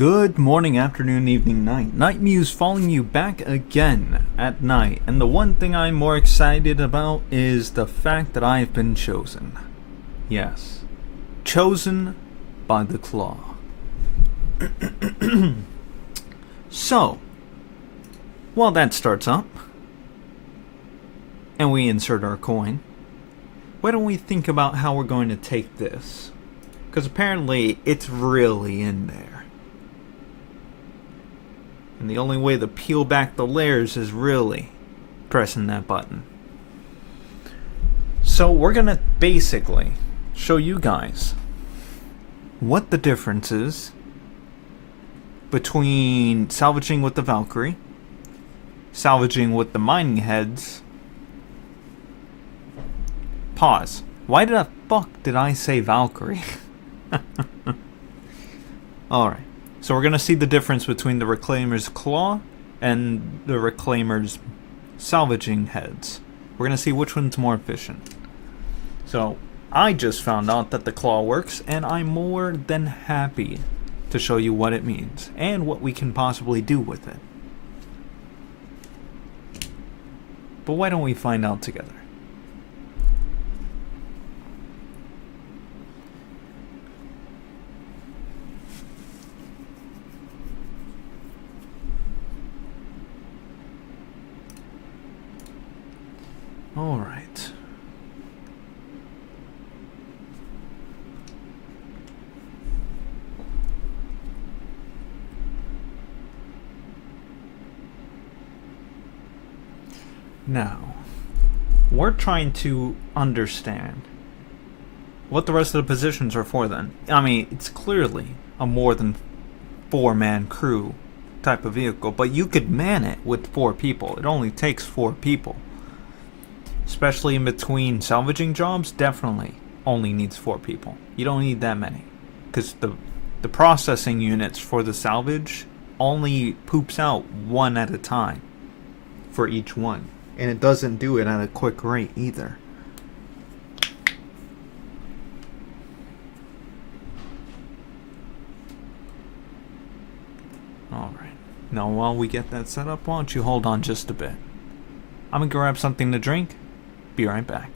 Good morning, afternoon, evening, night. Knightmuse following you back again at night. And the one thing I'm more excited about is the fact that I've been chosen. Yes. Chosen by the Claw. So, while that starts up, and we insert our coin, why don't we think about how we're going to take this? Because apparently it's really in there. And the only way to peel back the layers is really pressing that button. So we're going to basically show you guys what the difference is between salvaging with the Valkyrie, salvaging with the mining heads. Pause. Why the fuck did I say Valkyrie? Alright. So we're going to see the difference between the Reclaimer's Claw and the Reclaimer's salvaging heads. We're going to see which one's more efficient. So I just found out that the Claw works, and I'm more than happy to show you what it means and what we can possibly do with it. But why don't we find out together? All right. Now, we're trying to understand what the rest of the positions are for then. I mean, it's clearly a more than 4-man crew type of vehicle, but you could man it with 4 people. It only takes 4 people. Especially in between salvaging jobs, definitely only needs 4 people. You don't need that many. Because the processing units for the salvage only poops out 1 at a time for each one. And it doesn't do it at a quick rate either. Alright. Now while we get that set up, why don't you hold on just a bit. I'm gonna grab something to drink. Be right back.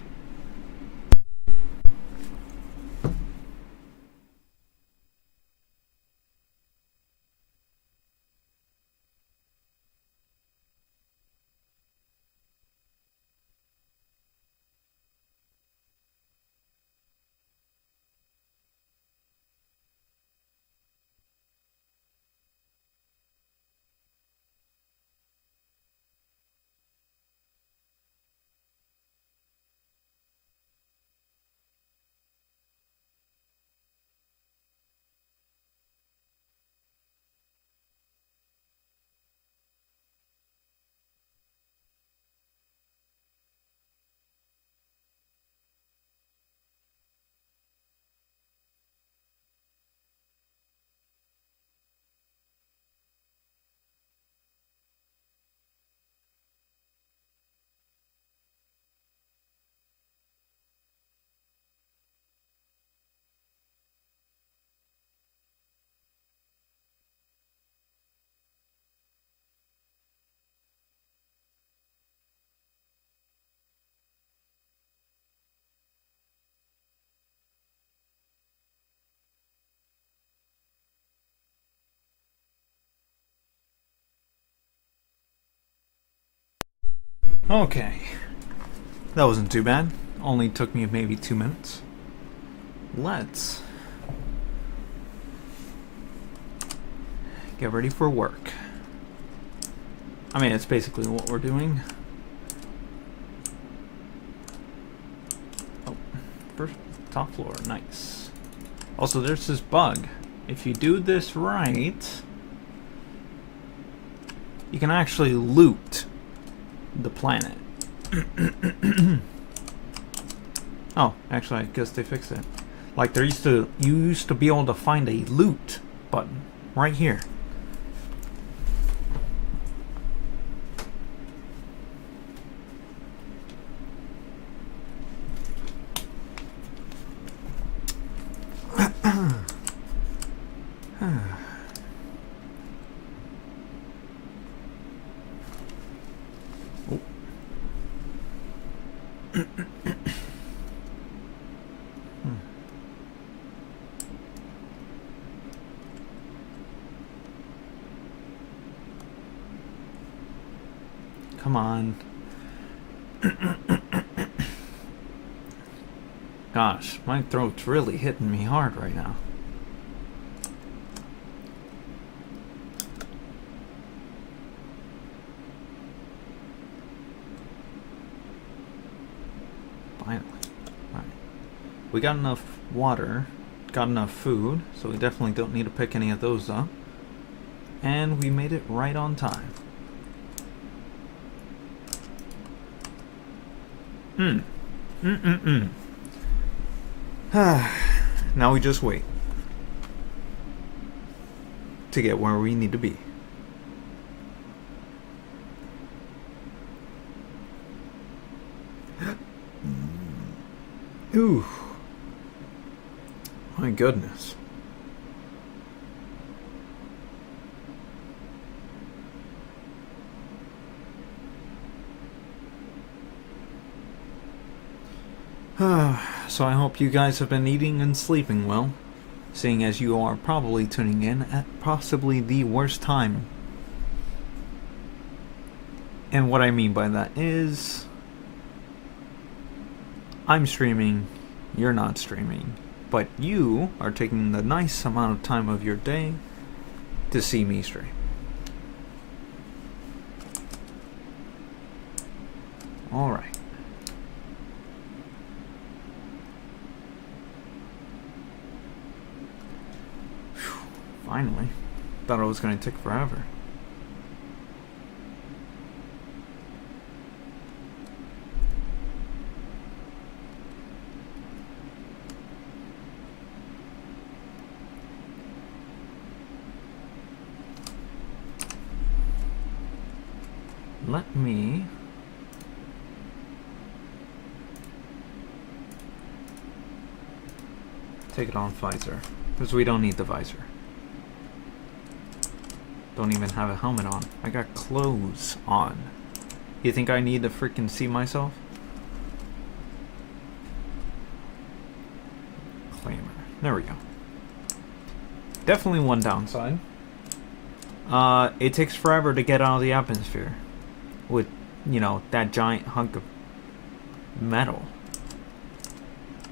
Okay. That wasn't too bad. Only took me maybe 2 minutes. Let's get ready for work. I mean, it's basically what we're doing. Oh, first top floor, nice. Also, there's this bug. If you do this right, you can actually loot the planet. Oh, actually, I guess they fixed it. Like you used to be able to find a loot button right here. Come on. Gosh, my throat's really hitting me hard right now. Finally. Alright. We got enough water, got enough food, so we definitely don't need to pick any of those up. And we made it right on time. Now we just wait to get where we need to be. Ooh. My goodness. So I hope you guys have been eating and sleeping well, seeing as you are probably tuning in at possibly the worst time. And what I mean by that is, I'm streaming, you're not streaming, but you are taking the nice amount of time of your day to see me stream. Alright. Finally. Thought it was going to take forever. Let me take it on visor, because we don't need the visor. Don't even have a helmet on. I got clothes on. You think I need to freaking see myself? Claimer. There we go. Definitely one downside. It takes forever to get out of the atmosphere. With, you know, that giant hunk of metal.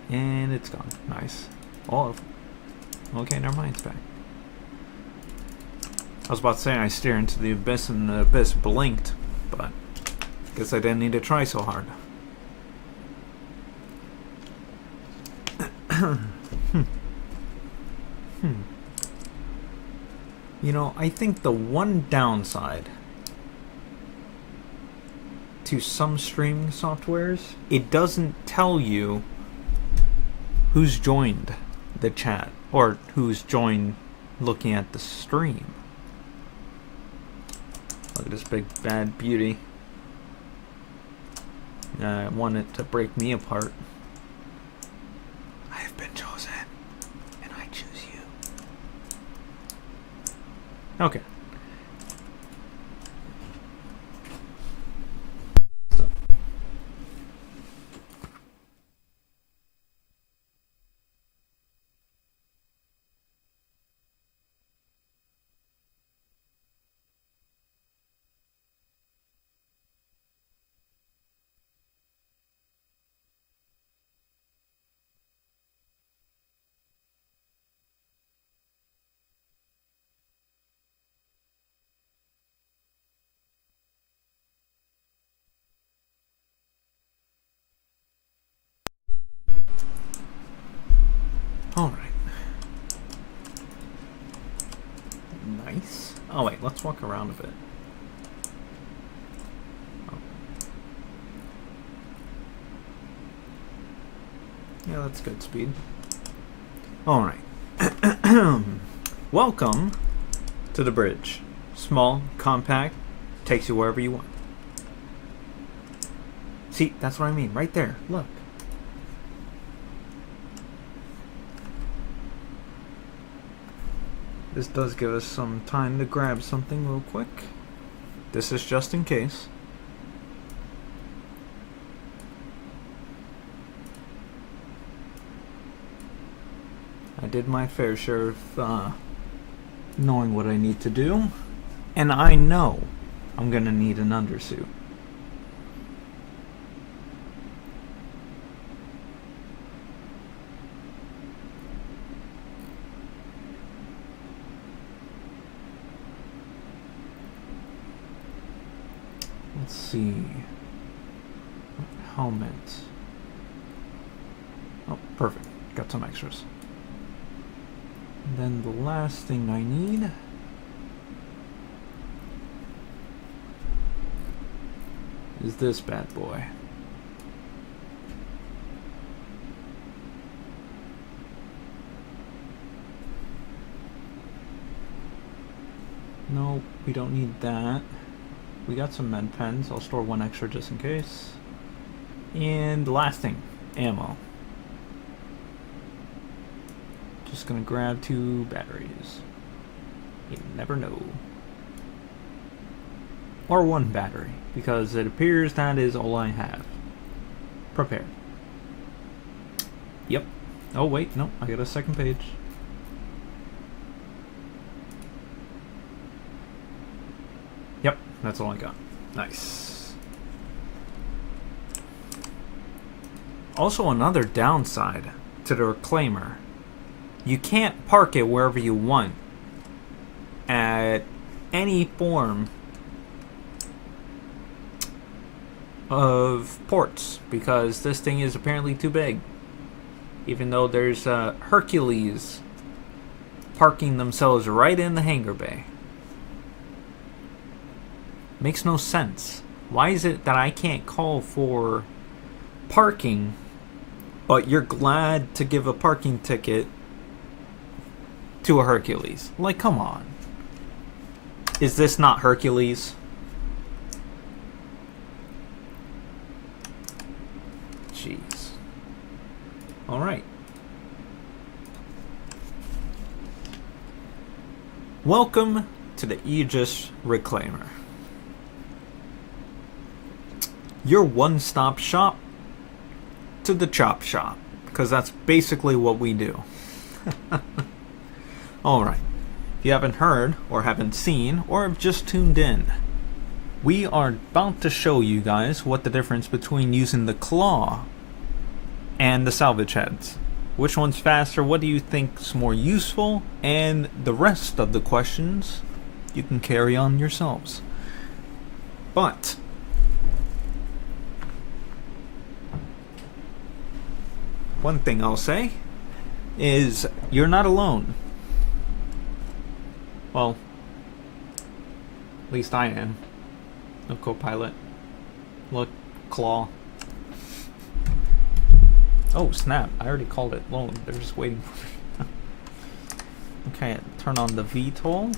And it's gone. Nice. All of it. Okay, never mind. It's back. I was about to say I stare into the abyss and the abyss blinked, but guess I didn't need to try so hard. You know, I think the one downside to some streaming softwares, it doesn't tell you who's joined the chat or who's joined looking at the stream. Look at this big bad beauty. I want it to break me apart. I have been chosen, and I choose you. Okay. So. Alright. Nice. Oh wait, let's walk around a bit. Oh. Yeah, that's good speed. Alright. Welcome to the bridge. Small, compact, takes you wherever you want. See, that's what I mean. Right there. Look. This does give us some time to grab something real quick. This is just in case. I did my fair share of knowing what I need to do. And I know I'm gonna need an undersuit. Let's see. Helmet. Oh, perfect. Got some extras. And then the last thing I need is this bad boy. No, we don't need that. We got some med pens. I'll store one extra just in case. And the last thing, ammo. Just gonna grab 2 batteries. You never know. Or 1 battery, because it appears that is all I have. Prepared. Yep. Oh wait, no, I got a second page. Yep, that's all I got. Nice. Also, another downside to the Reclaimer. You can't park it wherever you want at any form of ports, because this thing is apparently too big. Even though there's Hercules parking themselves right in the hangar bay. Makes no sense. Why is it that I can't call for parking, but you're glad to give a parking ticket to a Hercules? Like, come on. Is this not Hercules? Jeez. Alright. Welcome to the Aegis Reclaimer. Your one-stop shop to the chop shop. Because that's basically what we do. Alright. If you haven't heard, or haven't seen, or have just tuned in, we are about to show you guys what the difference between using the claw and the salvage heads. Which one's faster? What do you think's more useful? And the rest of the questions you can carry on yourselves. But one thing I'll say is you're not alone. Well, at least I am. No co-pilot. Look, claw. Oh, snap. I already called it lone. They're just waiting for me. Okay, turn on the VTOL.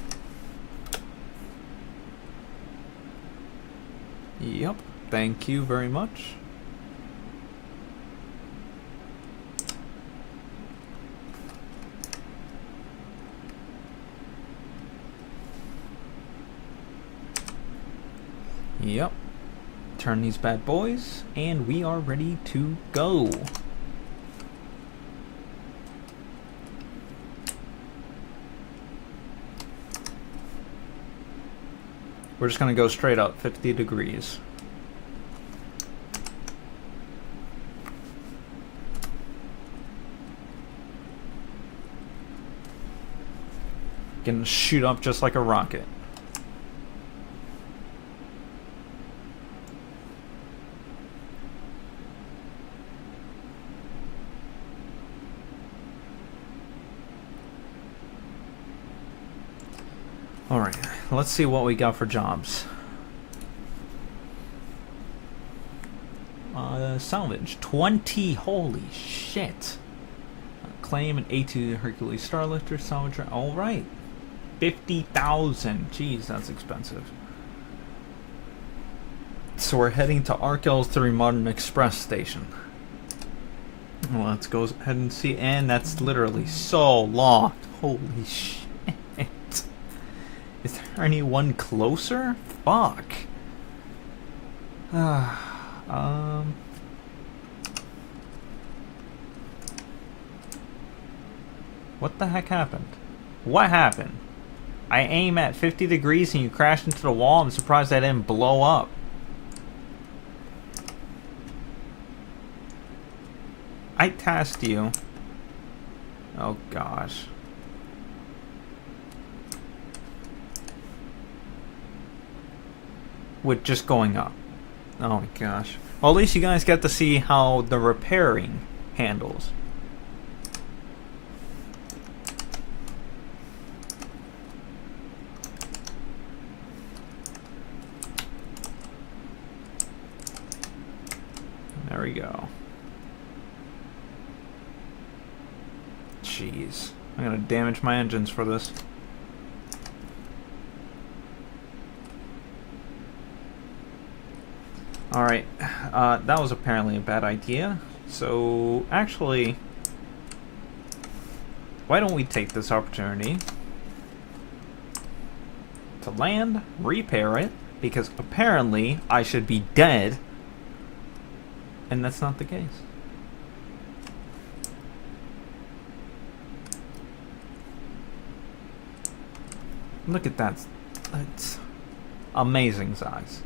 Yep, thank you very much. Yep. Turn these bad boys, and we are ready to go. We're just gonna go straight up 50 degrees. Gonna shoot up just like a rocket. Alright, let's see what we got for jobs. Salvage. 20, holy shit. Claim an A2 Hercules Starlifter Salvager. Alright. 50,000. Jeez, that's expensive. So we're heading to Arkel's 3 Modern Express Station. Well, let's go ahead and see. And that's literally so long. Holy shit. Is there anyone closer? Fuck. What the heck happened? What happened? I aim at 50 degrees and you crash into the wall. I'm surprised I didn't blow up. I tasked you. Oh gosh. with just going up. Oh my gosh. Well, at least you guys get to see how the repairing handles. There we go. Jeez. I'm gonna damage my engines for this. Alright, that was apparently a bad idea. So, actually, why don't we take this opportunity to land, repair it, because apparently I should be dead, and that's not the case. Look at that. It's amazing size.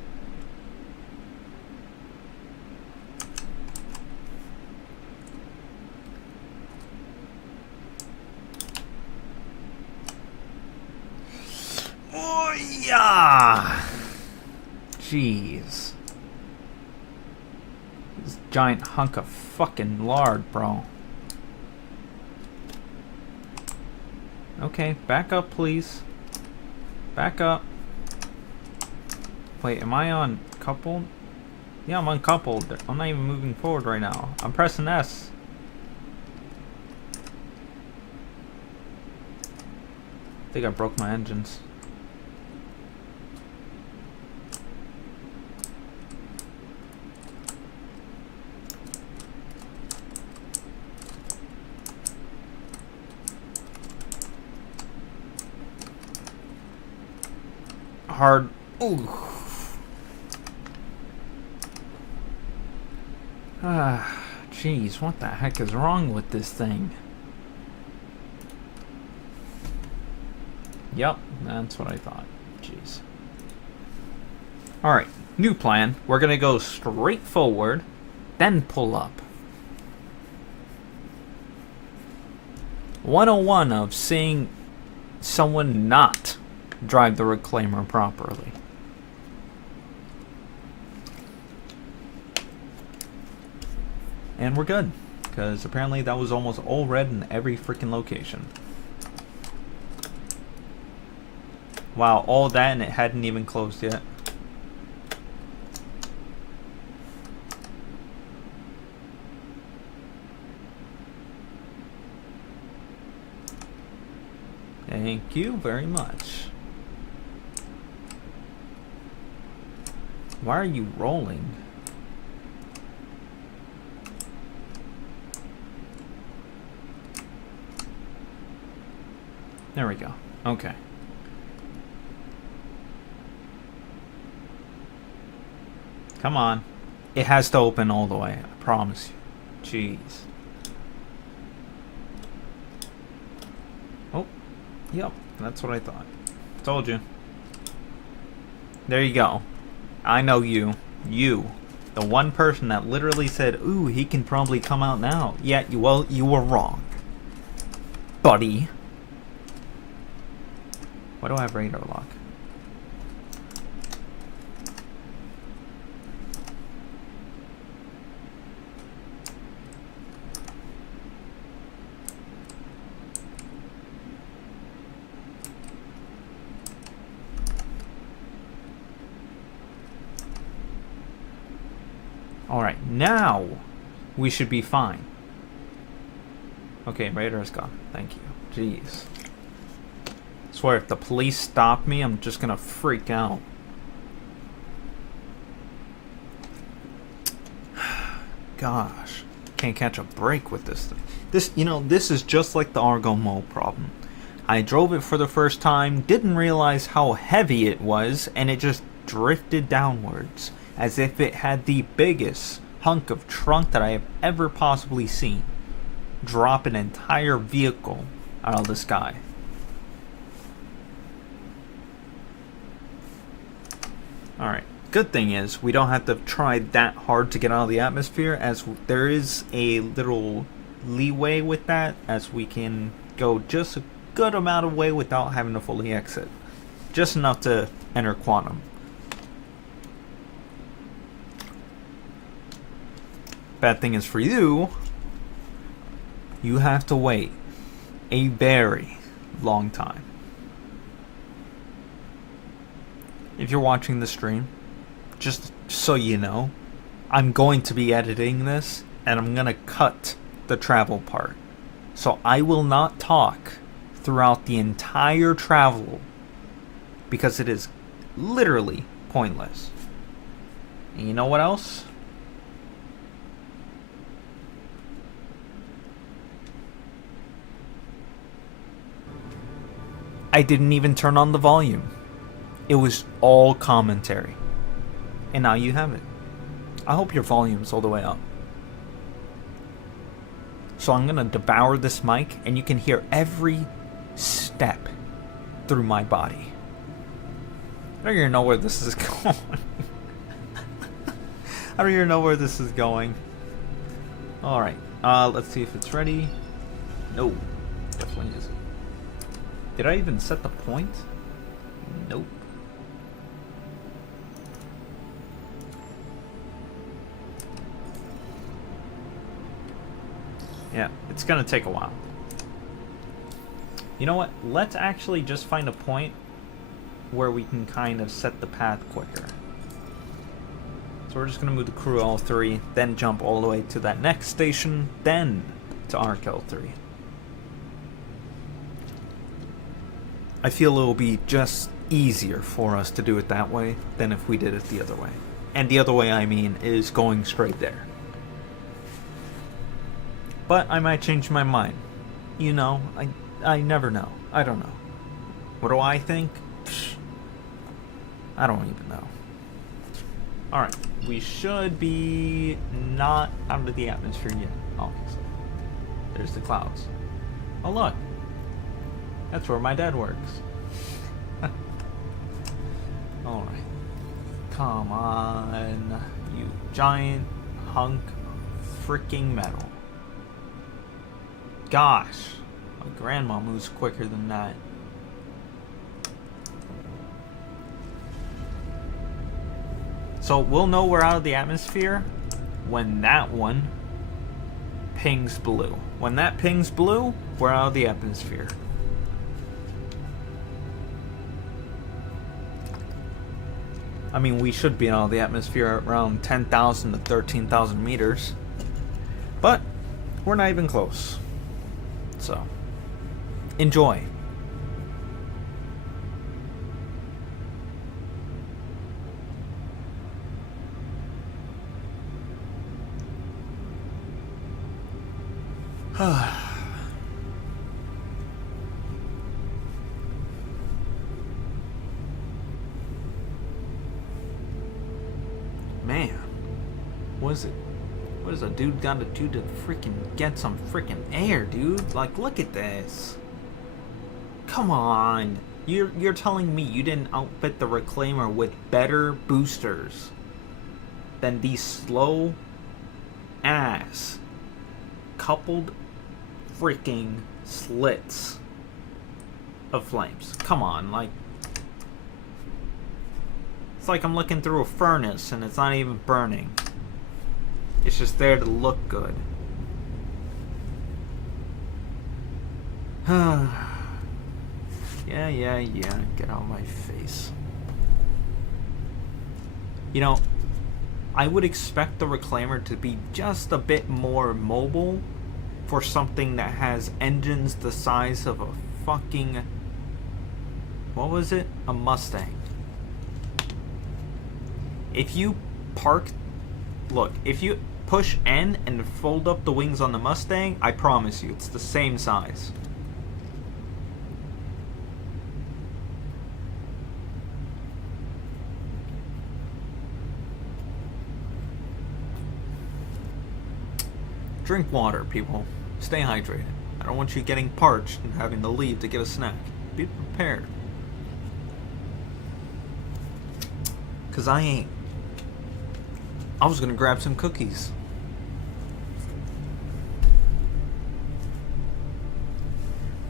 Oh, yeah. Jeez. This giant hunk of fucking lard, bro. Okay, back up, please. Back up. Wait, am I on coupled? Yeah, I'm uncoupled. I'm not even moving forward right now. I'm pressing S. I think I broke my engines. Hard. Ooh. Ah, jeez, what the heck is wrong with this thing? Yep, that's what I thought. Jeez. Alright, new plan. We're gonna go straight forward, then pull up. 101 of seeing someone not drive the reclaimer properly. And we're good, because apparently that was almost all red in every freaking location. Wow, all that and it hadn't even closed yet. Thank you very much. Why are you rolling? There we go. Okay. Come on. It has to open all the way, I promise you. Jeez. Oh, yep, that's what I thought. Told you. There you go. I know you. You. The one person that literally said, ooh, he can probably come out now. Yeah, well, you were wrong. Buddy. Why do I have radar lock? Alright, now we should be fine. Okay, radar's gone. Thank you. Jeez. I swear, if the police stop me, I'm just gonna freak out. Gosh. Can't catch a break with this thing. This is just like the Argo Mole problem. I drove it for the first time, didn't realize how heavy it was, and it just drifted downwards, as if it had the biggest hunk of trunk that I have ever possibly seen drop an entire vehicle out of the sky. Alright, good thing is we don't have to try that hard to get out of the atmosphere, as there is a little leeway with that, as we can go just a good amount of way without having to fully exit. Just enough to enter quantum. Bad thing is for you, you have to wait a very long time. If you're watching the stream, just so you know, I'm going to be editing this and I'm going to cut the travel part. So I will not talk throughout the entire travel because it is literally pointless. And you know what else? I didn't even turn on the volume. It was all commentary. And now you have it. I hope your volume's all the way up. So I'm gonna devour this mic and you can hear every step through my body. I don't even know where this is going. I don't even know where this is going. Alright, let's see if it's ready. No, definitely isn't. Did I even set the point? Nope. Yeah, it's gonna take a while. You know what? Let's actually just find a point where we can kind of set the path quicker. So we're just gonna move the crew L3, then jump all the way to that next station, then to Arc L3. I feel it will be just easier for us to do it that way than if we did it the other way. And the other way, I mean, is going straight there. But I might change my mind. You know, I never know. I don't know. What do I think? Psh, I don't even know. Alright, we should be not out of the atmosphere yet, obviously. There's the clouds. Oh look, that's where my dad works. Alright. Come on, you giant hunk of freaking metal. Gosh, my grandma moves quicker than that. So we'll know we're out of the atmosphere when that one pings blue. When that pings blue, we're out of the atmosphere. I mean, we should be out of the atmosphere around 10,000 to 13,000 meters. But we're not even close. So, enjoy. Man, what is it? What does a dude got to do to freaking get some freaking air, dude? Like, look at this. Come on. You're telling me you didn't outfit the Reclaimer with better boosters than these slow ass coupled freaking slits of flames. Come on, like, it's like I'm looking through a furnace and it's not even burning. It's just there to look good. Yeah, get out of my face. You know, I would expect the Reclaimer to be just a bit more mobile for something that has engines the size of a fucking... what was it? A Mustang. If you park... look, if you push N and fold up the wings on the Mustang, I promise you, it's the same size. Drink water, people. Stay hydrated. I don't want you getting parched and having to leave to get a snack. Be prepared. 'Cause I ain't. I was gonna grab some cookies.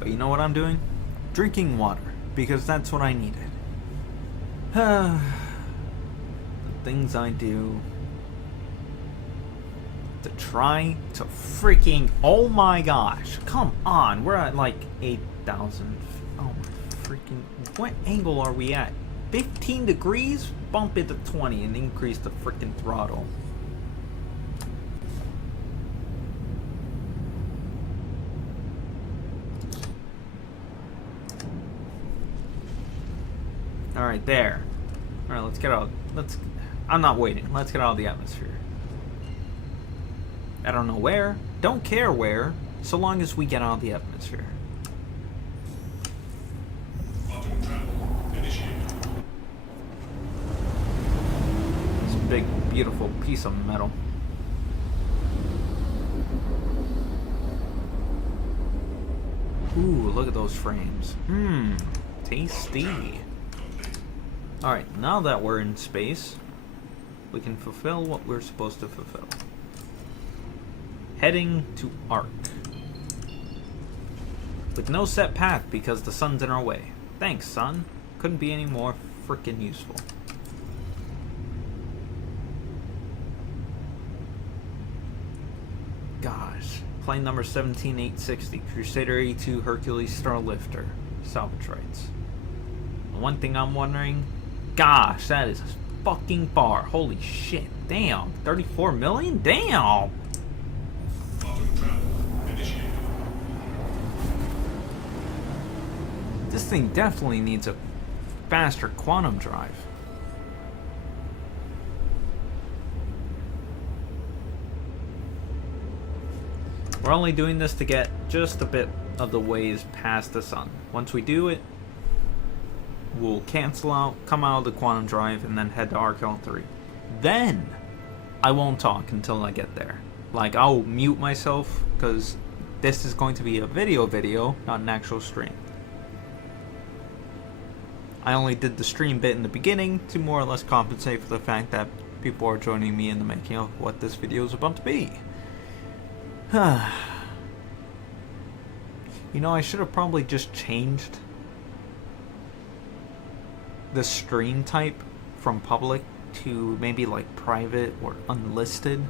But you know what I'm doing? Drinking water. Because that's what I needed. The things I do. to try to freaking... Oh my gosh. Come on. We're at like 8,000. Oh my freaking... What angle are we at? 15 degrees? Bump it to 20 and increase the freaking throttle. Alright, there. Alright, let's get out. I'm not waiting. Let's get out of the atmosphere. I don't know where. Don't care where. So long as we get out of the atmosphere. It's a big, beautiful piece of metal. Ooh, look at those frames. Tasty. Alright, now that we're in space, we can fulfill what we're supposed to fulfill. Heading to Arc. With no set path because the sun's in our way. Thanks, sun. Couldn't be any more frickin' useful. Gosh. Plane number 17860, Crusader A2 Hercules Starlifter. Salvage rights. The one thing I'm wondering... Gosh, that is fucking far. Holy shit. Damn. 34 million? Damn! This thing definitely needs a faster quantum drive. We're only doing this to get just a bit of the ways past the sun. Once we do it, we'll cancel out, come out of the quantum drive, and then head to Arc L3. Then, I won't talk until I get there. Like, I'll mute myself, because this is going to be a video, not an actual stream. I only did the stream bit in the beginning to more or less compensate for the fact that people are joining me in the making of what this video is about to be. You know, I should have probably just changed the stream type from public to maybe like private or unlisted.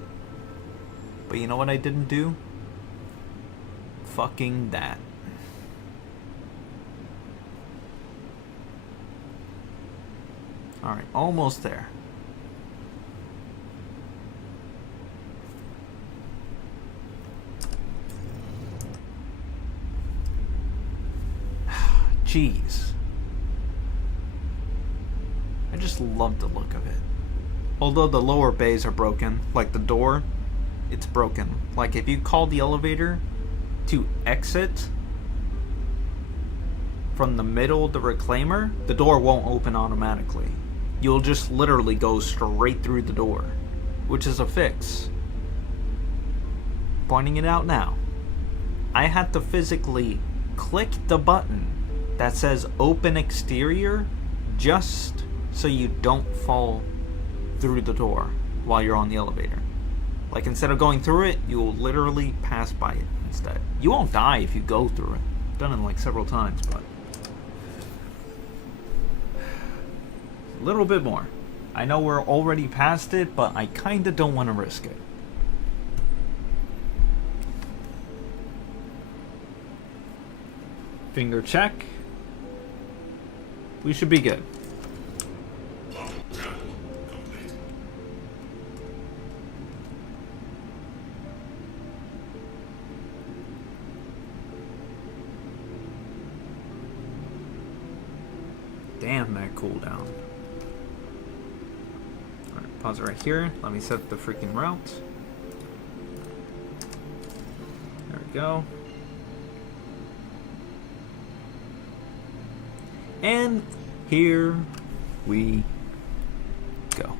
But you know what I didn't do? Fucking that. Alright, almost there. Jeez. I just love the look of it. Although the lower bays are broken, like the door, it's broken. Like if you call the elevator to exit from the middle of the reclaimer, the door won't open automatically. You'll just literally go straight through the door, which is a fix. Pointing it out now. I had to physically click the button that says open exterior just so you don't fall through the door while you're on the elevator. Like instead of going through it, you'll literally pass by it instead. You won't die if you go through it. I've done it like several times, but a little bit more. I know we're already past it, but I kinda don't want to risk it. Finger check. We should be good. Damn that cooldown. Alright, pause it right here. Let me set the freaking route. There we go. And here we go.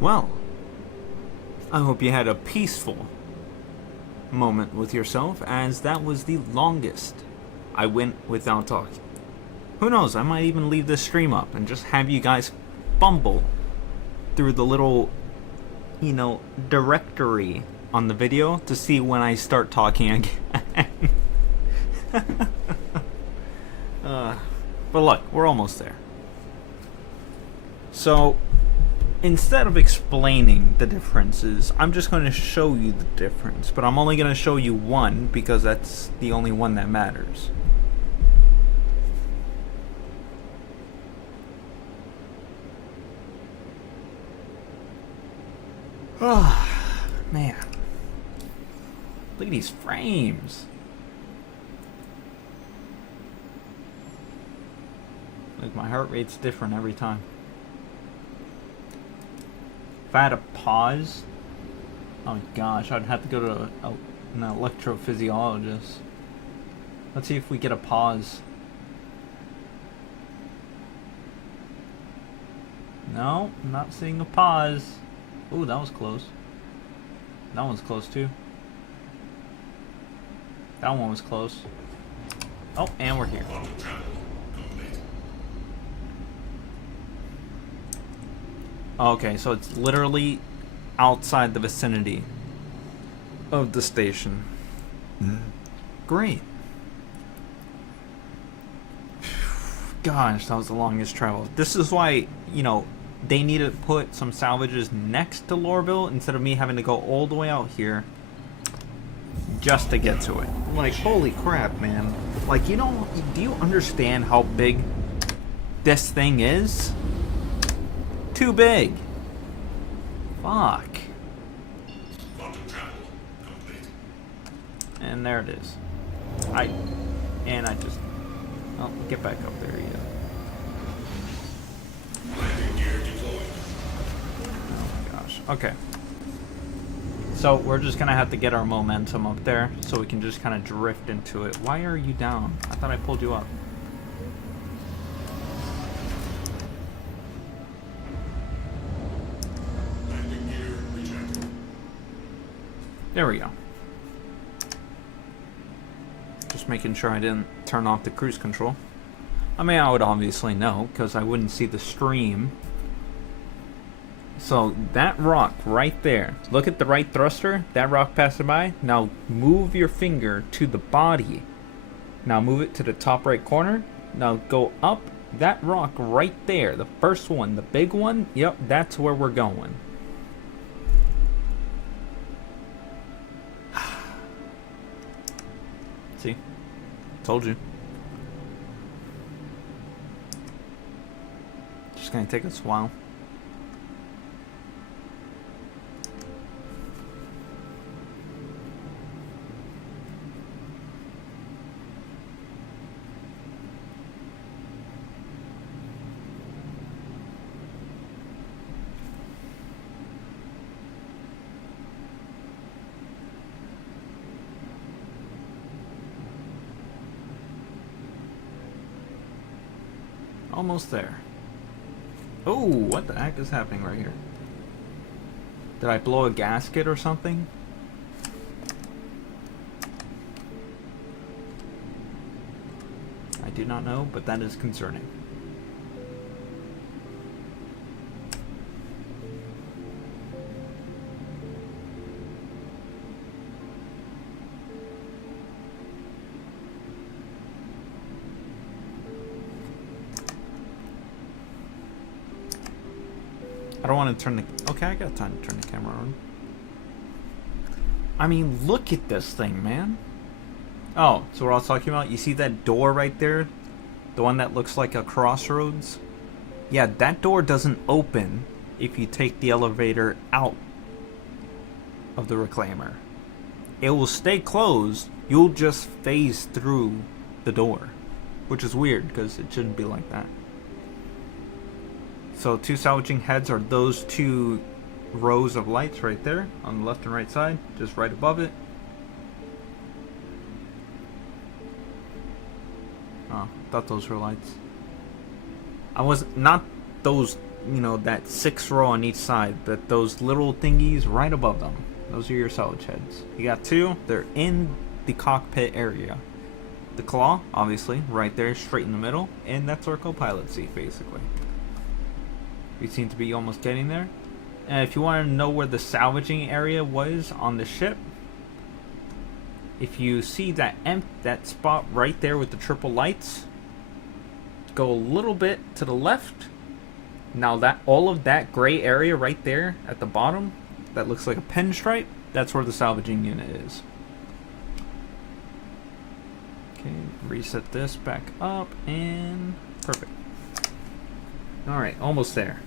Well, I hope you had a peaceful moment with yourself, as that was the longest I went without talking. Who knows, I might even leave this stream up and just have you guys fumble through the little, directory on the video to see when I start talking again. But look, we're almost there. So, instead of explaining the differences, I'm just going to show you the difference. But I'm only going to show you one because that's the only one that matters. Oh, man. Look at these frames. Like, my heart rate's different every time. If I had a pause, oh gosh, I'd have to go to an electrophysiologist. Let's see if we get a pause. No, I'm not seeing a pause. Ooh, that was close. That one's close too. That one was close. Oh, and we're here. Okay, so it's literally outside the vicinity of the station. Great. Gosh, that was the longest travel. This is why, they need to put some salvages next to Lorville instead of me having to go all the way out here just to get to it. Like, holy crap, man. Like, do you understand how big this thing is? Too big. Fuck. And there it is. I just... Oh, get back up there, yeah. Oh my gosh. Okay. So we're just gonna have to get our momentum up there so we can just kind of drift into it. Why are you down? I thought I pulled you up. There we go. Just making sure I didn't turn off the cruise control. I mean, I would obviously know, because I wouldn't see the stream. So, that rock right there. Look at the right thruster. That rock passing by. Now, move your finger to the body. Now, move it to the top right corner. Now, go up. That rock right there. The first one. The big one. Yep, that's where we're going. See? Told you. Just gonna take us a while. Almost there. Oh, what the heck is happening right here? Did I blow a gasket or something? I do not know, but that is concerning. I don't want to turn the... Okay, I got time to turn the camera on. I mean, look at this thing, man. Oh, so what I was talking about? You see that door right there? The one that looks like a crossroads? Yeah, that door doesn't open if you take the elevator out of the reclaimer. It will stay closed. You'll just phase through the door. Which is weird, because it shouldn't be like that. So 2 salvaging heads are those 2 rows of lights right there on the left and right side, just right above it. Oh, thought those were lights. I was not those you know, that 6 row on each side, that those little thingies right above them. Those are your salvage heads. You got 2. They're in the cockpit area. The claw, obviously, right there, straight in the middle, and that's our co-pilot seat, basically. We seem to be almost getting there. And if you want to know where the salvaging area was on the ship, if you see that that spot right there with the triple lights, go a little bit to the left. Now that all of that gray area right there at the bottom, that looks like a pinstripe, that's where the salvaging unit is. Okay, reset this back up, and perfect. Alright, almost there.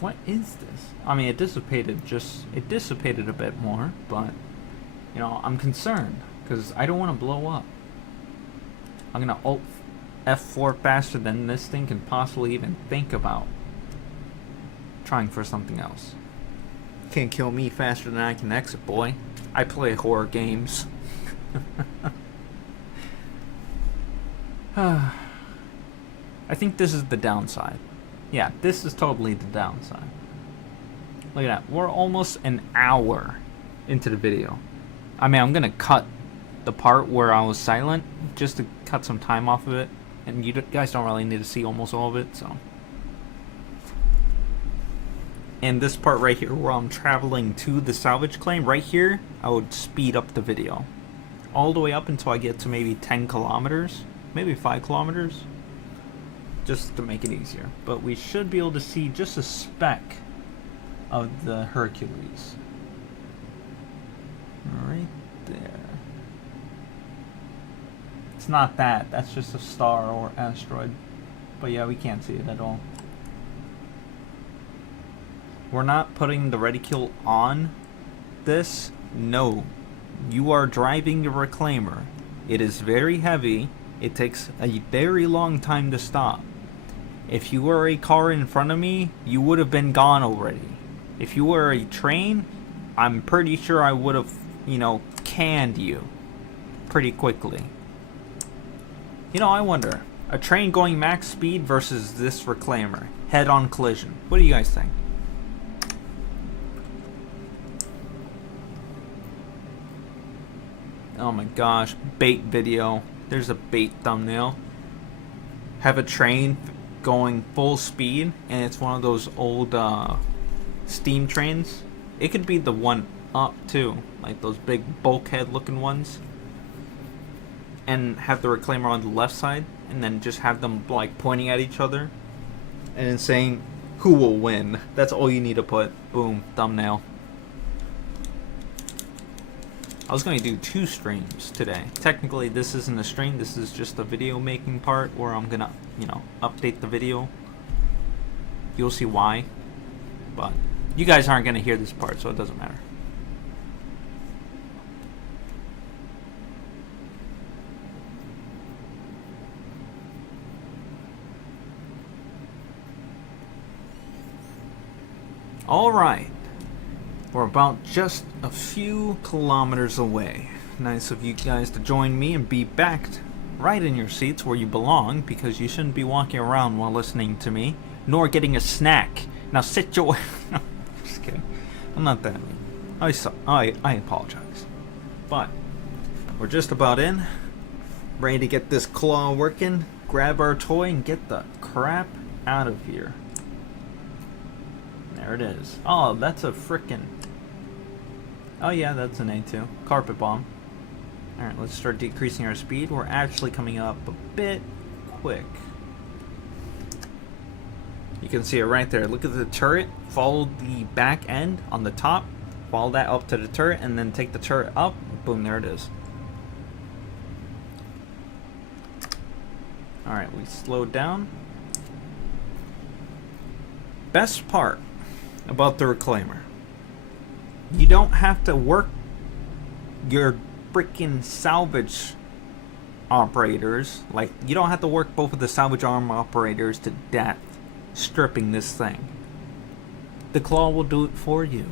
What is this? I mean, it dissipated a bit more, but, you know, I'm concerned, because I don't want to blow up. I'm going to Alt F4 faster than this thing can possibly even think about trying for something else. Can't kill me faster than I can exit, boy. I play horror games. I think this is the downside. Yeah, this is totally the downside. Look at that. We're almost an hour into the video. I mean, I'm going to cut the part where I was silent just to cut some time off of it. And you guys don't really need to see almost all of it, so. And this part right here where I'm traveling to the salvage claim, right here, I would speed up the video. All the way up until I get to maybe 10 kilometers, maybe 5 kilometers. Just to make it easier. But we should be able to see just a speck of the Hercules. Right there. It's not that. That's just a star or asteroid. But yeah, we can't see it at all. We're not putting the reticule on this. No. You are driving the reclaimer. It is very heavy. It takes a very long time to stop. If you were a car in front of me, you would have been gone already. If you were a train, I'm pretty sure I would have, you know, canned you pretty quickly. You know, I wonder, a train going max speed versus this reclaimer, head-on collision. What do you guys think? Oh my gosh, bait video. There's a bait thumbnail. Have a train going full speed, and it's one of those old steam trains. It could be the one up too, like those big bulkhead looking ones, and have the reclaimer on the left side, and then just have them like pointing at each other and then saying who will win. That's all you need to put. Boom, thumbnail. I was going to do 2 streams today. Technically, this isn't a stream. This is just the video making part where I'm going to, you know, update the video. You'll see why. But you guys aren't going to hear this part, so it doesn't matter. All right. We're about just a few kilometers away. Nice of you guys to join me and be back right in your seats where you belong, because you shouldn't be walking around while listening to me, nor getting a snack. Now sit your... No, just kidding. I'm not that mean. I apologize. But we're just about in. Ready to get this claw working, grab our toy, and get the crap out of here. There it is. Oh, that's a frickin'... Oh yeah, that's an A2. Carpet bomb. Alright, let's start decreasing our speed. We're actually coming up a bit quick. You can see it right there. Look at the turret. Follow the back end on the top. Follow that up to the turret, and then take the turret up. Boom, there it is. Alright, we slowed down. Best part about the reclaimer. You don't have to work your freaking salvage operators. Like, you don't have to work both of the salvage arm operators to death stripping this thing. The claw will do it for you.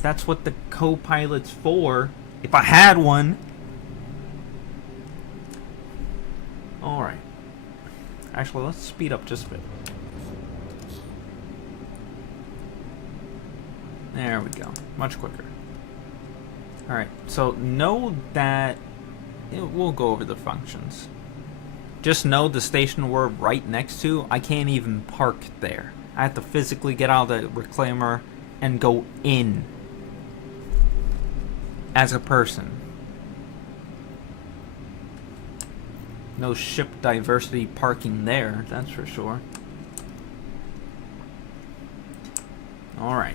That's what the co-pilot's for. If I had one. Alright. Actually, let's speed up just a bit. There we go. Much quicker. Alright, so know that... we'll go over the functions. Just know the station we're right next to, I can't even park there. I have to physically get out of the reclaimer and go in as a person. No ship diversity parking there, that's for sure. Alright.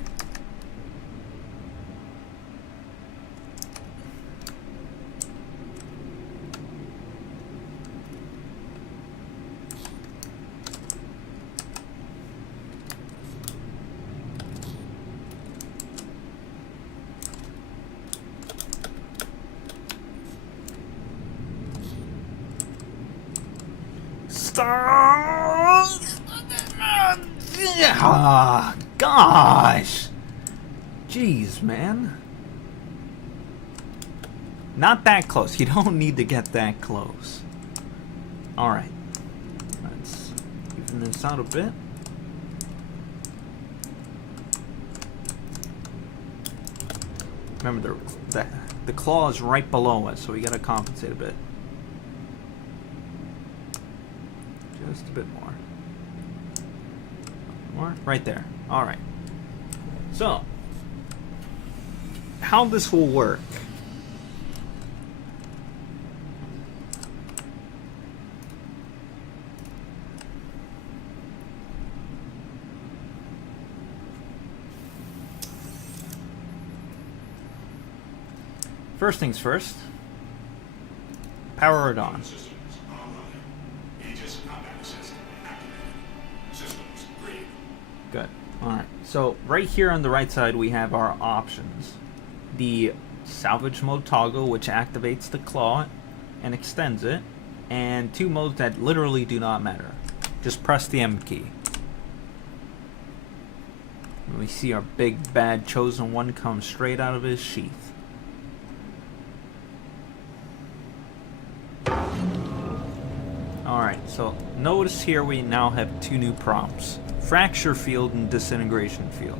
Ah, gosh. Jeez, man. Not that close. You don't need to get that close. Alright. Let's even this out a bit. Remember, the claw is right below us, so we gotta compensate a bit. Just a bit more. More? Right there. Alright. So, how this will work. First things first. Power it on. Good. Alright, so right here on the right side we have our options. The salvage mode toggle, which activates the claw and extends it, and two modes that literally do not matter. Just press the M key. And we see our big bad chosen one come straight out of his sheath. Alright, so notice here we now have two new prompts. Fracture field and disintegration field.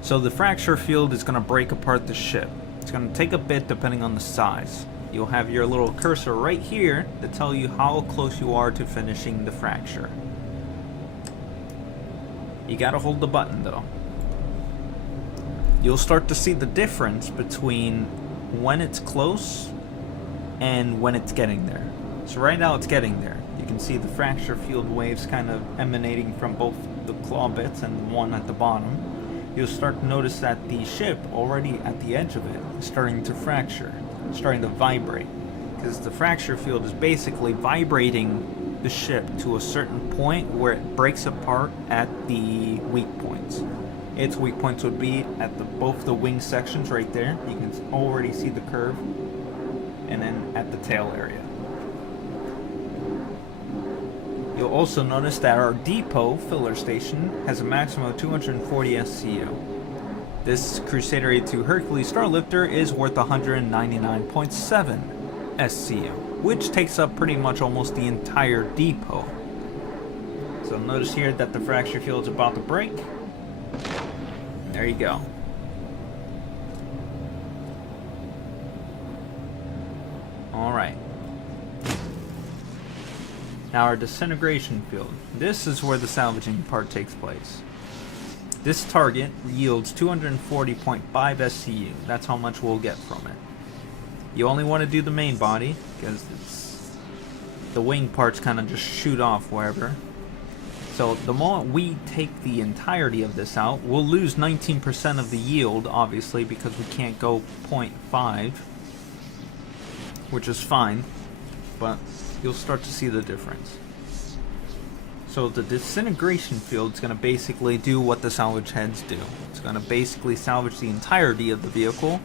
So the fracture field is going to break apart the ship. It's going to take a bit depending on the size. You'll have your little cursor right here to tell you how close you are to finishing the fracture. You got to hold the button though. You'll start to see the difference between when it's close and when it's getting there. So right now it's getting there. You can see the fracture field waves kind of emanating from both the claw bits and the one at the bottom. You'll start to notice that the ship, already at the edge of it, is starting to fracture, starting to vibrate. Because the fracture field is basically vibrating the ship to a certain point where it breaks apart at the weak points. Its weak points would be at both the wing sections right there. You can already see the curve. And then at the tail area. You'll also notice that our depot filler station has a maximum of 240 SCU. This Crusader A2 Hercules Starlifter is worth 199.7 SCU, which takes up pretty much almost the entire depot. So notice here that the fracture field is about to break. There you go. Alright. Now our disintegration field. This is where the salvaging part takes place. This target yields 240.5 SCU. That's how much we'll get from it. You only want to do the main body, because the wing parts kind of just shoot off wherever. So the moment we take the entirety of this out, we'll lose 19% of the yield, obviously, because we can't go 0.5, which is fine, but you'll start to see the difference. So the disintegration field is going to basically do what the salvage heads do. It's going to basically salvage the entirety of the vehicle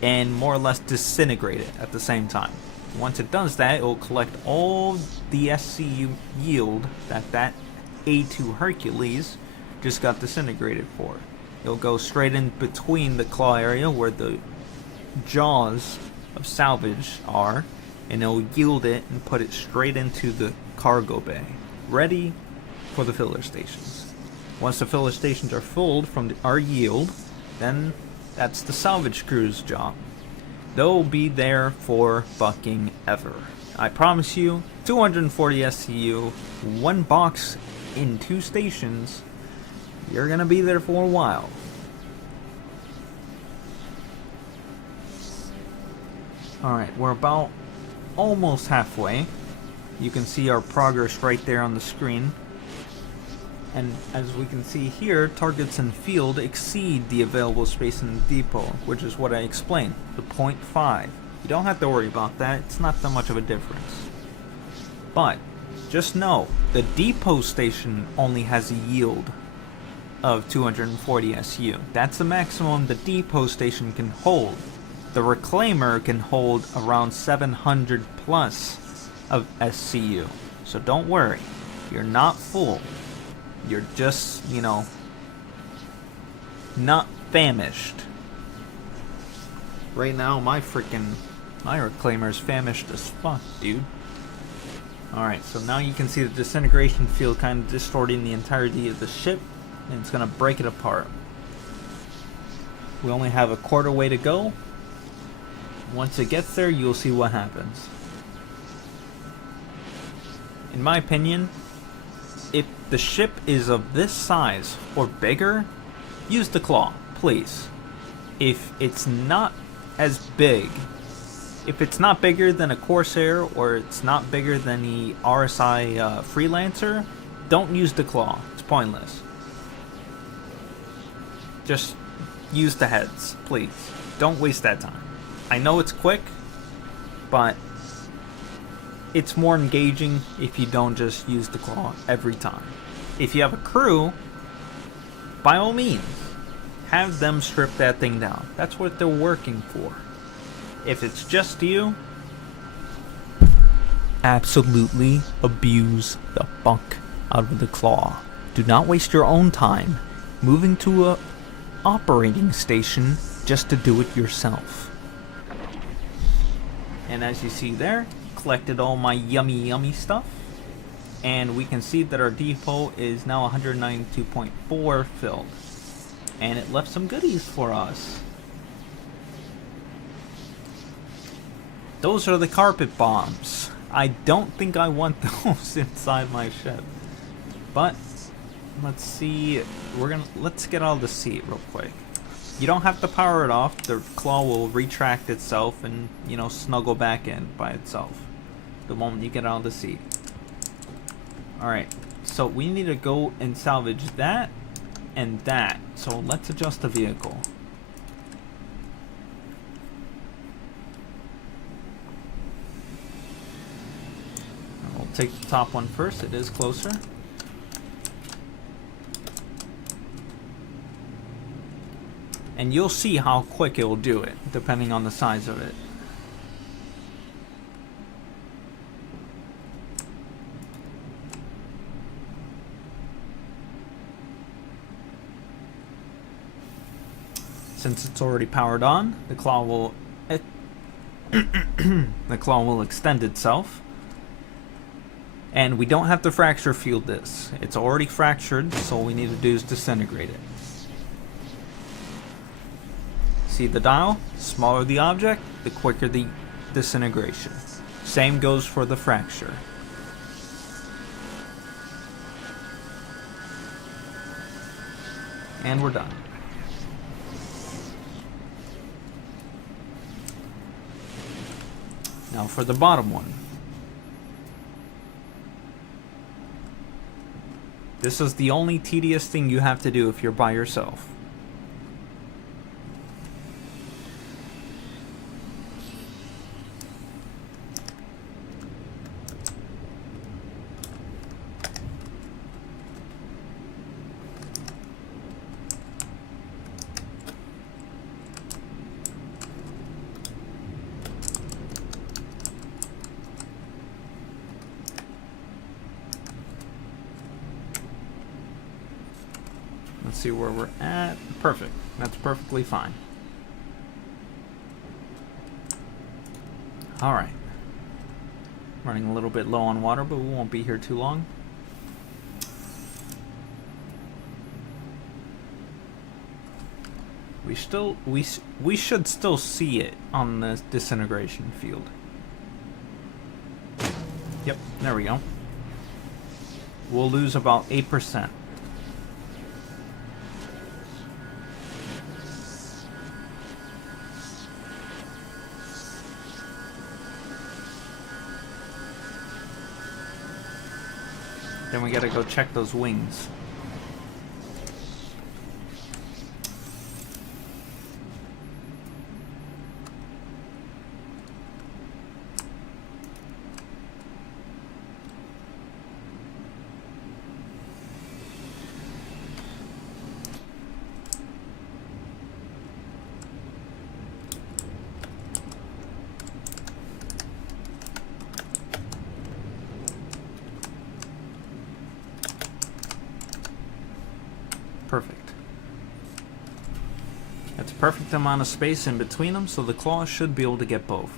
and more or less disintegrate it at the same time. Once it does that, it will collect all the SCU yield that A2 Hercules just got disintegrated for. It'll go straight in between the claw area where the jaws of salvage are, and it'll yield it and put it straight into the cargo bay, ready for the filler stations. Once the filler stations are filled from our yield, then that's the salvage crew's job. They'll be there for fucking ever. I promise you, 240 SCU, one box in 2 stations, you're gonna be there for a while. Alright, we're about almost halfway. You can see our progress right there on the screen. And as we can see here, targets in field exceed the available space in the depot, which is what I explained, the 0.5. You don't have to worry about that, it's not that much of a difference. But, just know, the depot station only has a yield of 240 SU. That's the maximum the depot station can hold. The reclaimer can hold around 700 plus of SCU. So don't worry, you're not full. You're just, you know, not famished. Right now, my reclaimer's famished as fuck, dude. Alright, so now you can see the disintegration field kind of distorting the entirety of the ship, and it's gonna break it apart. We only have a quarter way to go. Once it gets there, you'll see what happens. In my opinion, if the ship is of this size or bigger, use the claw, please. If it's not as big, if it's not bigger than a Corsair or it's not bigger than the RSI Freelancer, don't use the claw. It's pointless. Just use the heads, please. Don't waste that time. I know it's quick, but it's more engaging if you don't just use the claw every time. If you have a crew, by all means, have them strip that thing down. That's what they're working for. If it's just you, absolutely abuse the fuck out of the claw. Do not waste your own time moving to a operating station just to do it yourself. And as you see there, collected all my yummy stuff, and we can see that our depot is now 192.4 filled, and it left some goodies for us. Those are the carpet bombs. I don't think I want those inside my ship, but let's see. Let's get out of the seat real quick. You don't have to power it off. The claw will retract itself and, you know, snuggle back in by itself the moment you get out of the seat. Alright, so we need to go and salvage that and that. So let's adjust the vehicle. We'll take the top one first. It is closer. And you'll see how quick it will do it, depending on the size of it. Since it's already powered on, the claw will the claw will extend itself. And we don't have to fracture field this. It's already fractured, so all we need to do is disintegrate it. See the dial? The smaller the object, the quicker the disintegration. Same goes for the fracture. And we're done. Now for the bottom one. This is the only tedious thing you have to do if you're by yourself. Let's see where we're at. Perfect. That's perfectly fine. Alright. Running a little bit low on water, but we won't be here too long. We should still see it on the disintegration field. Yep, there we go. We'll lose about 8%. Then we gotta go check those wings. Perfect. That's a perfect amount of space in between them, so the claw should be able to get both.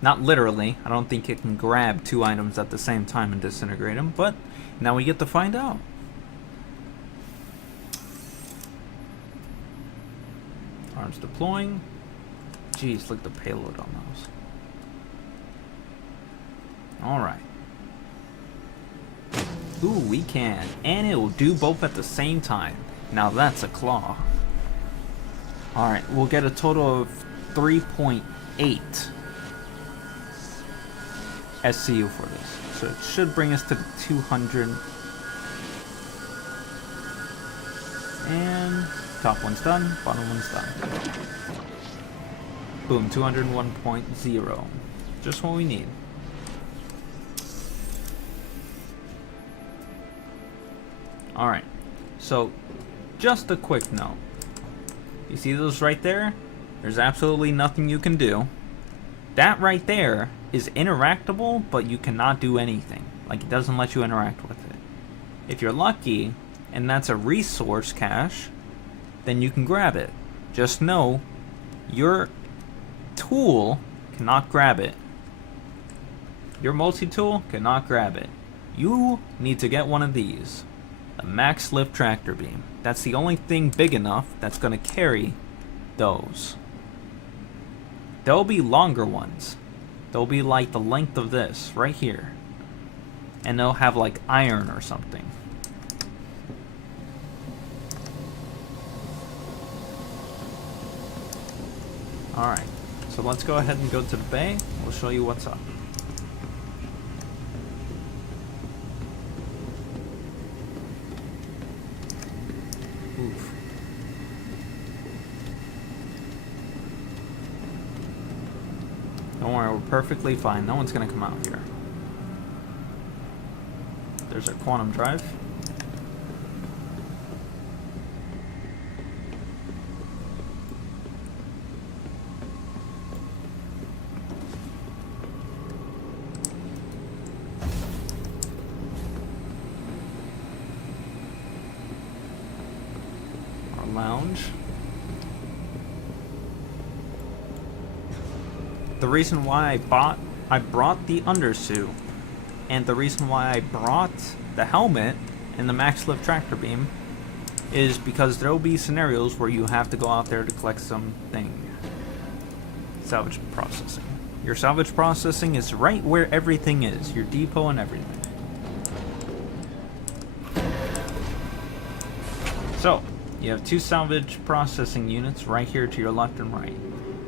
Not literally. I don't think it can grab two items at the same time and disintegrate them, but now we get to find out. Arms deploying. Jeez, look at the payload on those. Alright. Ooh, we can. And it will do both at the same time. Now that's a claw. Alright, we'll get a total of 3.8 SCU for this. So it should bring us to the 200. And top one's done, bottom one's done. Boom, 201.0. Just what we need. Alright, so just a quick note. You see those right there? There's absolutely nothing you can do. That right there is interactable, but you cannot do anything. Like, it doesn't let you interact with it. If you're lucky, and that's a resource cache, then you can grab it. Just know, your tool cannot grab it. Your multi-tool cannot grab it. You need to get one of these. A max lift tractor beam. That's the only thing big enough that's going to carry those. There'll be longer ones. They'll be like the length of this, right here. And they'll have like iron or something. Alright, so let's go ahead and go to the bay. We'll show you what's up. Oof. Don't worry, we're perfectly fine. No one's gonna come out here. There's our quantum drive. Our lounge. The reason why I brought the undersuit, and the reason why I brought the helmet and the max lift tractor beam is because there will be scenarios where you have to go out there to collect something. Salvage processing. Your salvage processing is right where everything is, your depot and everything. So, you have two salvage processing units right here to your left and right.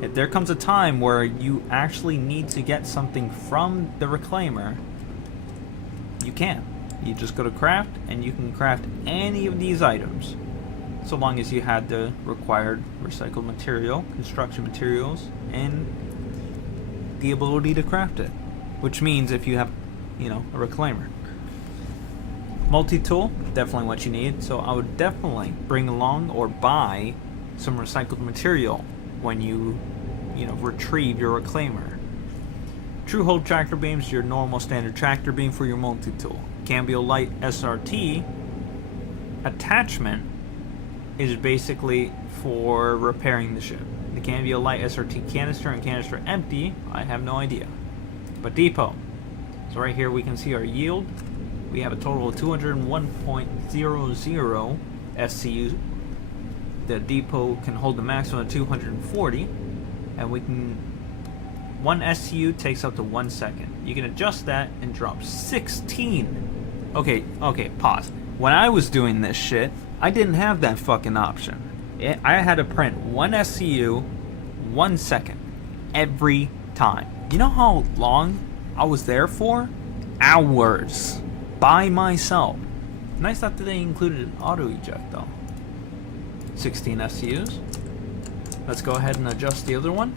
If there comes a time where you actually need to get something from the reclaimer, you can. You just go to craft, and you can craft any of these items, so long as you had the required recycled material, construction materials, and the ability to craft it. Which means if you have, a reclaimer. Multi-tool, definitely what you need, so I would definitely bring along or buy some recycled material when you retrieve your reclaimer. True Hold tractor beams, your normal standard tractor beam for your multi-tool. Cambio Light SRT attachment is basically for repairing the ship. The Cambio Light SRT canister and canister empty, I have no idea. But depot. So right here we can see our yield. We have a total of 201.00 SCU. The depot can hold the maximum of 240, and we can. One SCU takes up to 1 second. You can adjust that and drop 16. Okay, pause. When I was doing this shit, I didn't have that fucking option. I had to print one SCU 1 second every time. You know how long I was there for? Hours. By myself. Nice that they included an auto eject though. 16 SCUs. Let's go ahead and adjust the other one.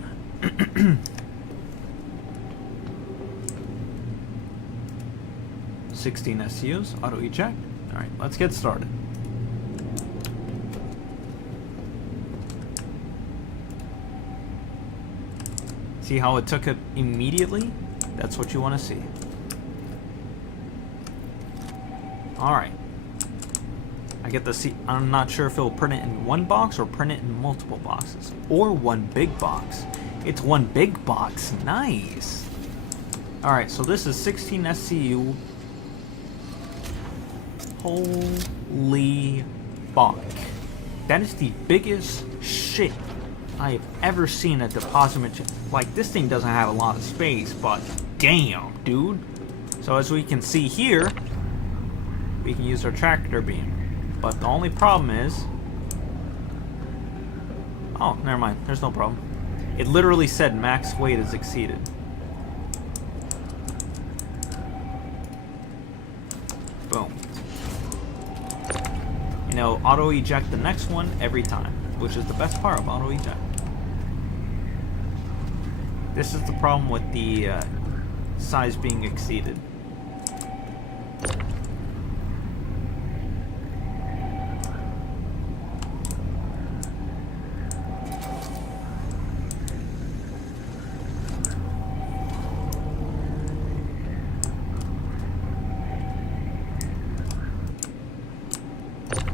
16 SCUs, auto eject. Alright, let's get started. See how it took it immediately? That's what you want to see. Alright. I get to see. I'm not sure if it'll print it in one box or print it in multiple boxes. Or one big box. It's one big box. Nice. Alright, so this is 16 SCU. Holy fuck. That is the biggest shit I have ever seen a deposit machine. Like, this thing doesn't have a lot of space, but damn, dude. So as we can see here, we can use our tractor beam. But the only problem is... Oh, never mind. There's no problem. It literally said max weight is exceeded. Boom. And it'll auto eject the next one every time, which is the best part of auto eject. This is the problem with the size being exceeded.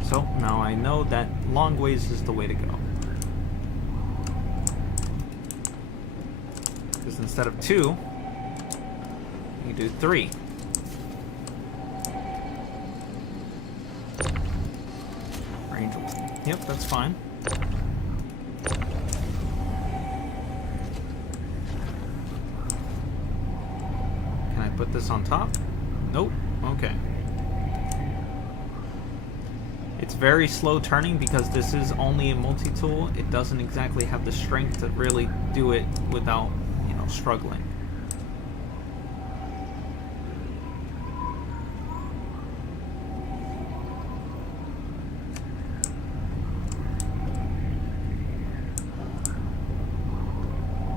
So now I know that long ways is the way to go. Because instead of 2, you can do 3. Range. Yep, that's fine. Can I put this on top? Nope. Okay. It's very slow turning because this is only a multi-tool. It doesn't exactly have the strength to really do it without, you know, struggling.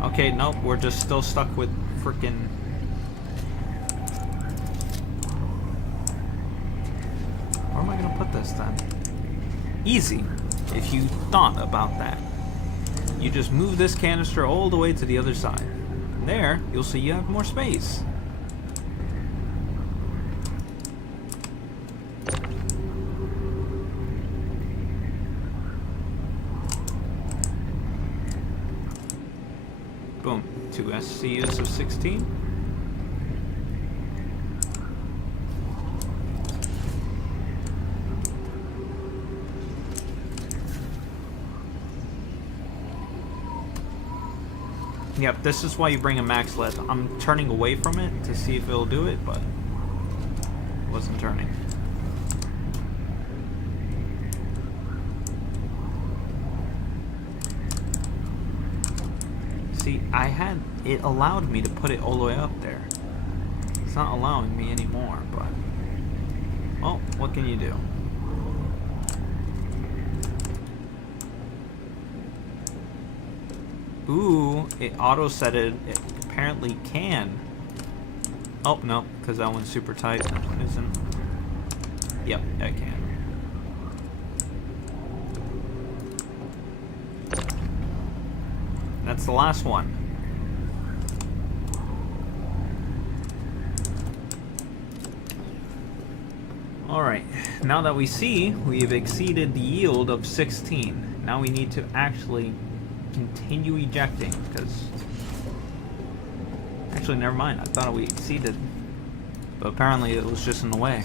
Okay, nope, we're just still stuck with frickin'... Where am I gonna put this then? Easy, if you thought about that. You just move this canister all the way to the other side. And there, you'll see you have more space. Boom, 2 SCUs of 16. Yep, this is why you bring a max lift. I'm turning away from it to see if it'll do it, but it wasn't turning. See, it allowed me to put it all the way up there. It's not allowing me anymore, but... Well, what can you do? Ooh, it auto set it. It apparently can. Oh, no, because that one's super tight. That one isn't. Yep, it can. That's the last one. Alright, now that we see we've exceeded the yield of 16, now we need to actually continue ejecting, because actually, never mind. I thought we exceeded. But apparently it was just in the way.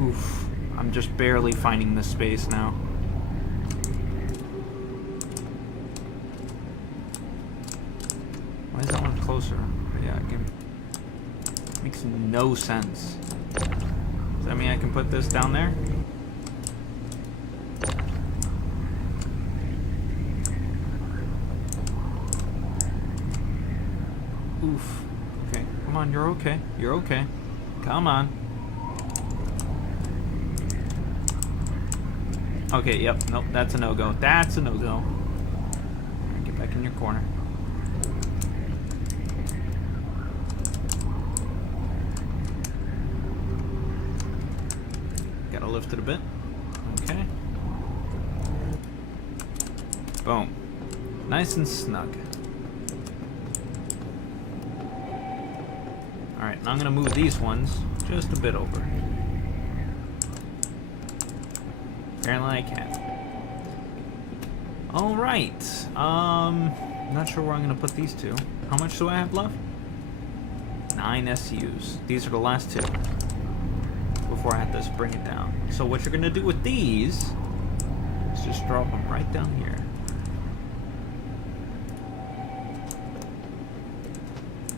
Oof. I'm just barely finding this space now. Why is that one closer? Yeah, makes no sense. Does that mean I can put this down there? Oof. Okay, come on, you're okay. You're okay. Come on. Okay, yep, nope, that's a no-go. That's a no-go. Get back in your corner. Gotta lift it a bit. Okay. Boom. Nice and snug. Alright, now I'm gonna move these ones just a bit over. Apparently I can. Alright. Not sure where I'm gonna put these two. How much do I have left? 9 SUs. These are the last two. Before I have to bring it down. So what you're gonna do with these is just drop them right down here.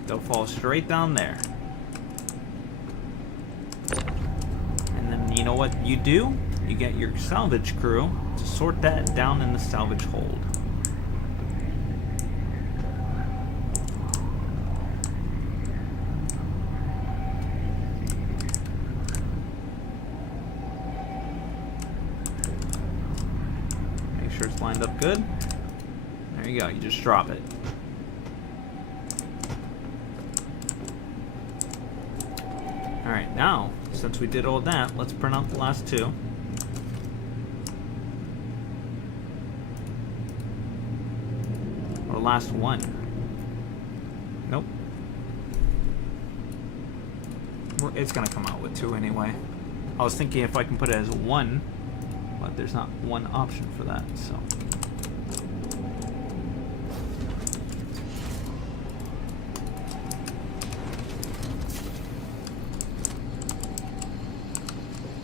They'll fall straight down there. And then you know what you do? You get your salvage crew to sort that down in the salvage hold. Make sure it's lined up good. There you go, you just drop it. Alright, now, since we did all that, let's print out the last two. Last one. Nope. It's gonna come out with 2 anyway. I was thinking if I can put it as 1, but there's not one option for that, so.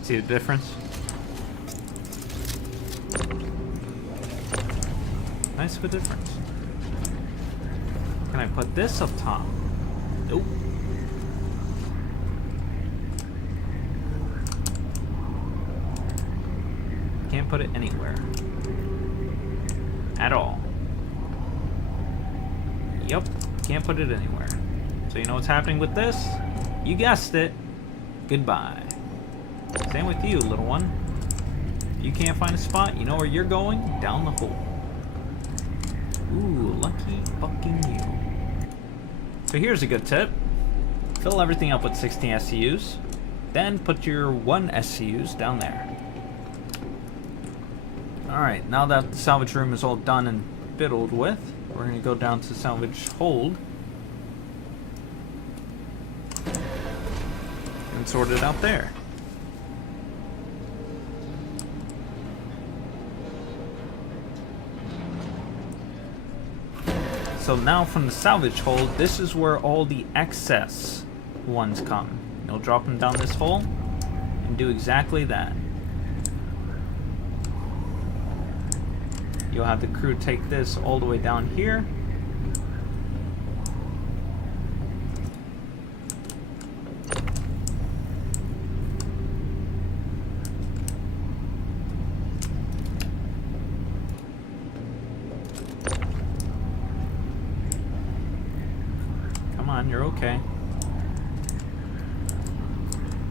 See the difference? Nice of a difference. Can I put this up top? Nope. Can't put it anywhere. At all. Yep. Can't put it anywhere. So you know what's happening with this? You guessed it. Goodbye. Same with you, little one. You can't find a spot, you know where you're going? Down the hole. Ooh, lucky fucking you. So here's a good tip. Fill everything up with 16 SCUs. Then put your 1 SCUs down there. Alright, now that the salvage room is all done and fiddled with, we're going to go down to salvage hold. And sort it out there. So now from the salvage hold, this is where all the excess ones come. You'll drop them down this hole and do exactly that. You'll have the crew take this all the way down here. Come on, you're okay.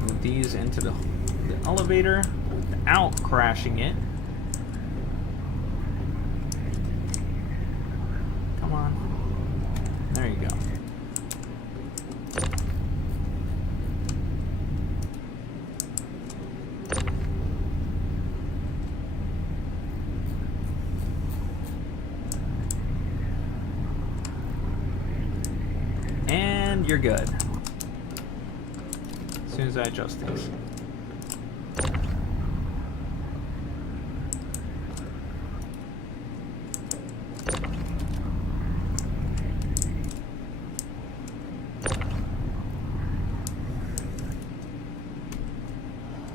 Move these into the elevator without crashing it. Come on. There you go. And you're good. As soon as I adjust these.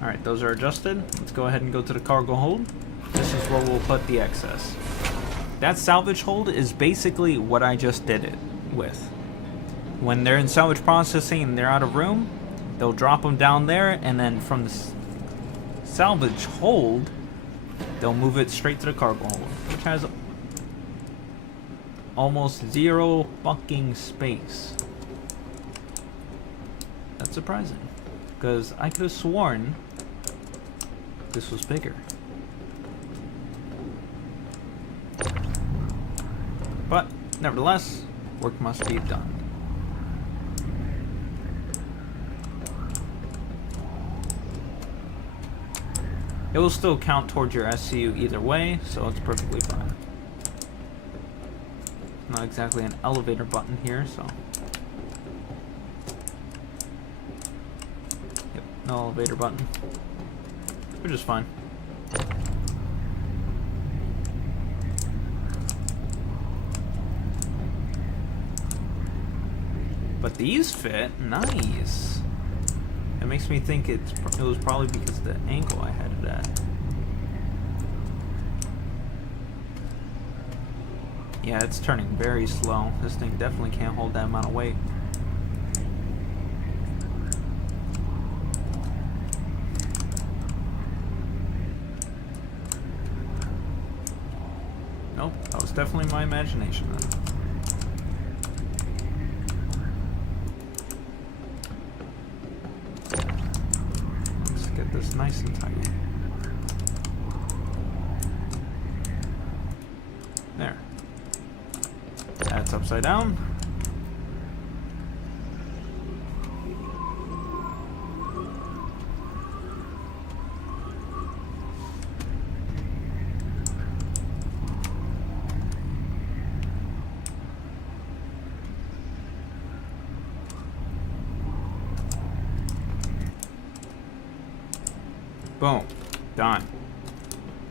Alright, those are adjusted. Let's go ahead and go to the cargo hold. This is where we'll put the excess. That salvage hold is basically what I just did it with. When they're in salvage processing and they're out of room, they'll drop them down there, and then from the salvage hold, they'll move it straight to the cargo hold, which has almost zero fucking space. That's surprising, because I could have sworn this was bigger. But nevertheless, work must be done. It will still count towards your SCU either way, so it's perfectly fine. Not exactly an elevator button here, so. Yep, no elevator button. Which is fine. But these fit nice. It makes me think it was probably because of the angle I had it at. Yeah, it's turning very slow. This thing definitely can't hold that amount of weight. Nope, that was definitely my imagination then. This nice and tight. There. That's upside down. Boom. Done.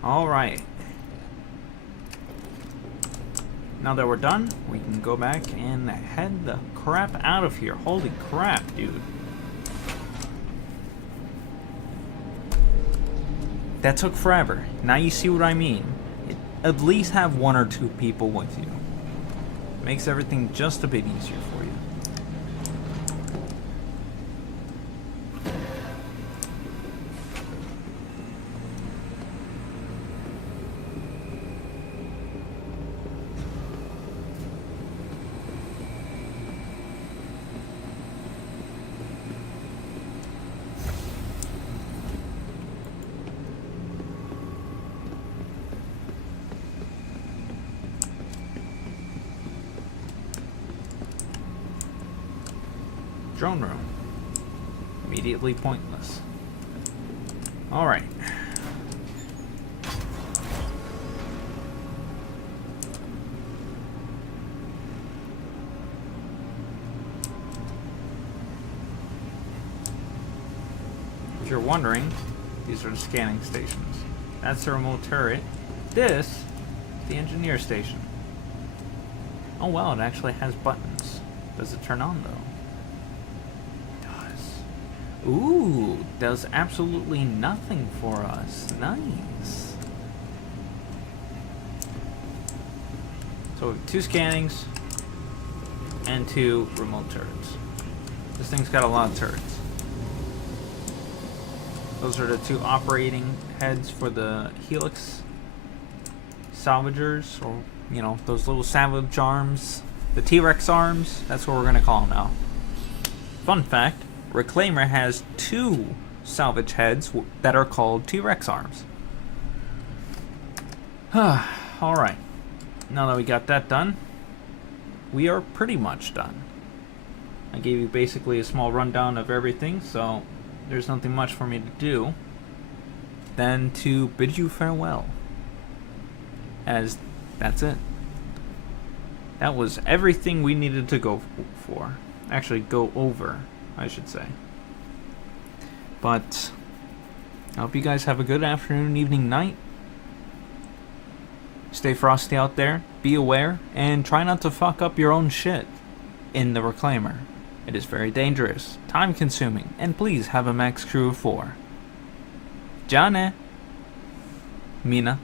Alright. Now that we're done, we can go back and head the crap out of here. Holy crap, dude. That took forever. Now you see what I mean. At least have one or two people with you. Makes everything just a bit easier for you. Drone room. Immediately pointless. Alright. If you're wondering, these are the scanning stations. That's the remote turret. This, the engineer station. Oh wow, it actually has buttons. Does it turn on though? Ooh, does absolutely nothing for us. Nice. So we have 2 scannings and 2 remote turrets. This thing's got a lot of turrets. Those are the 2 operating heads for the Helix salvagers, or, you know, those little salvage arms. The T-Rex arms, that's what we're going to call them now. Fun fact. Reclaimer has 2 salvage heads that are called T-Rex arms. Alright. Now that we got that done, we are pretty much done. I gave you basically a small rundown of everything, so there's nothing much for me to do than to bid you farewell. As that's it. That was everything we needed to go for. Actually, go over, I should say. But I hope you guys have a good afternoon, evening, night. Stay frosty out there, be aware, and try not to fuck up your own shit in the Reclaimer. It is very dangerous, time-consuming, and please have a max crew of 4. Jane. Mina.